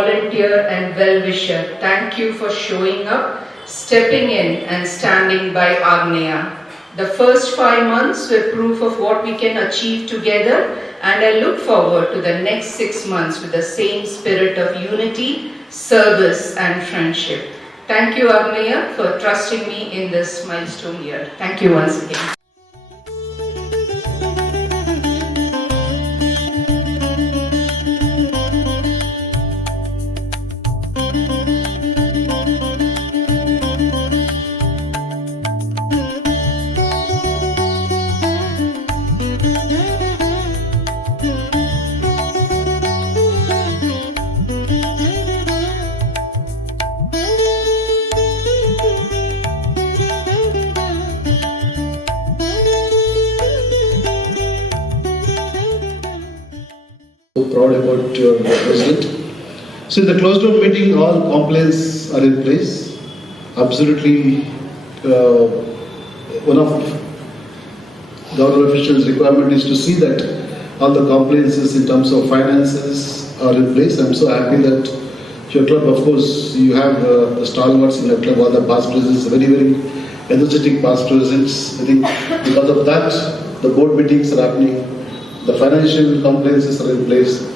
volunteer and well-wisher, thank you for showing up, stepping in and standing by Agneya. The first 5 months were proof of what we can achieve together, and I look forward to the next 6 months with the same spirit of unity, service and friendship. Thank you, Agneya, for trusting me in this milestone year. Thank you once again. Proud about your president. So in the closed door meeting, all complaints are in place. Absolutely, one of government officials' requirement is to see that all the complaints in terms of finances are in place. I'm so happy that your club, of course, you have the stalwarts in your club, all the past presidents, very, very energetic past presidents. I think because of that, the board meetings are happening. The financial compliances are in place.